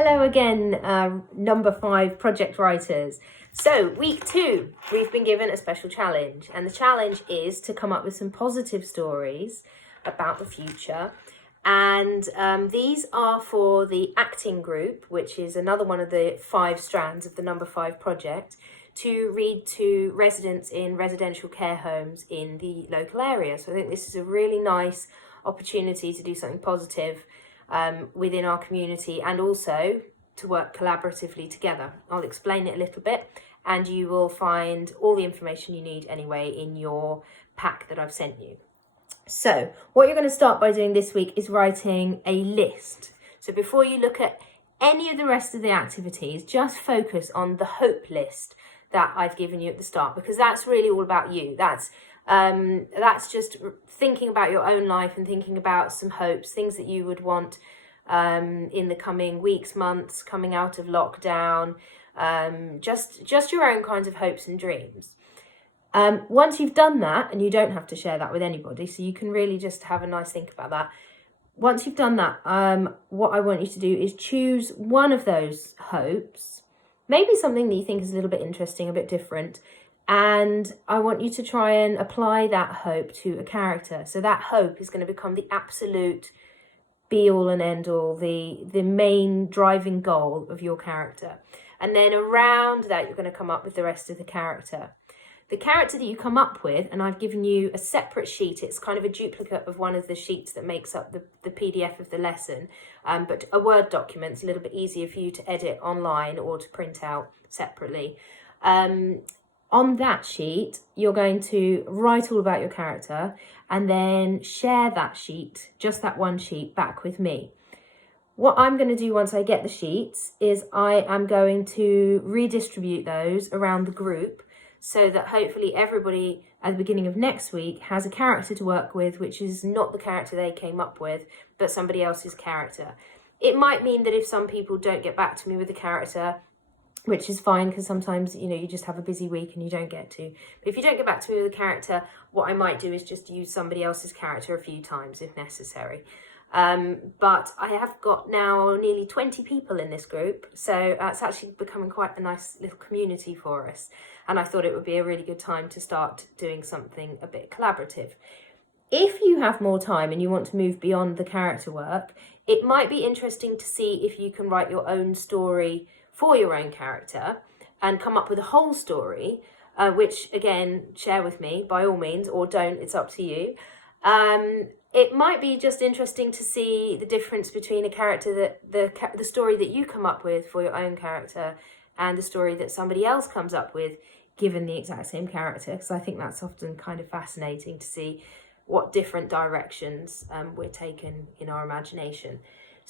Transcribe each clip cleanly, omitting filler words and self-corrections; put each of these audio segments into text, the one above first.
Hello again, number 5 project writers. So week 2, we've been given a special challenge, and the challenge is to come up with some positive stories about the future. And these are for the acting group, which is another one of the 5 strands of the number 5 project, to read to residents in residential care homes in the local area. So I think this is a really nice opportunity to do something positive within our community, and also to work collaboratively together. I'll explain it a little bit, and you will find all the information you need anyway in your pack that I've sent you. So what you're going to start by doing this week is writing a list. So before you look at any of the rest of the activities, just focus on the hope list that I've given you at the start, because that's really all about you. That's just thinking about your own life and thinking about some hopes, things that you would want in the coming weeks, months, coming out of lockdown, just your own kinds of hopes and dreams. Once you've done that, and you don't have to share that with anybody, so you can really just have a nice think about that. Once you've done that, what I want you to do is choose one of those hopes, maybe something that you think is a little bit interesting, a bit different, and I want you to try and apply that hope to a character. So that hope is going to become the absolute be-all and end-all, the main driving goal of your character. And then around that, you're going to come up with the rest of the character. The character that you come up with, and I've given you a separate sheet, it's kind of a duplicate of one of the sheets that makes up the PDF of the lesson, but a Word document's a little bit easier for you to edit online or to print out separately. On that sheet, you're going to write all about your character and then share that sheet, just that one sheet, back with me. What I'm going to do once I get the sheets is I am going to redistribute those around the group so that hopefully everybody at the beginning of next week has a character to work with, which is not the character they came up with, but somebody else's character. It might mean that if some people don't get back to me with a character, which is fine, because sometimes, you just have a busy week and you don't get to. But if you don't get back to me with a character, what I might do is just use somebody else's character a few times if necessary. But I have got now nearly 20 people in this group, so it's actually becoming quite a nice little community for us. And I thought it would be a really good time to start doing something a bit collaborative. If you have more time and you want to move beyond the character work, it might be interesting to see if you can write your own story for your own character and come up with a whole story, which again, share with me by all means, or don't, it's up to you. It might be just interesting to see the difference between a character that the story that you come up with for your own character and the story that somebody else comes up with given the exact same character, because I think that's often kind of fascinating to see what different directions we're taken in our imagination.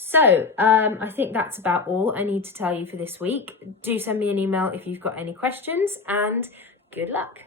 So I think that's about all I need to tell you for this week. Do send me an email if you've got any questions, and good luck.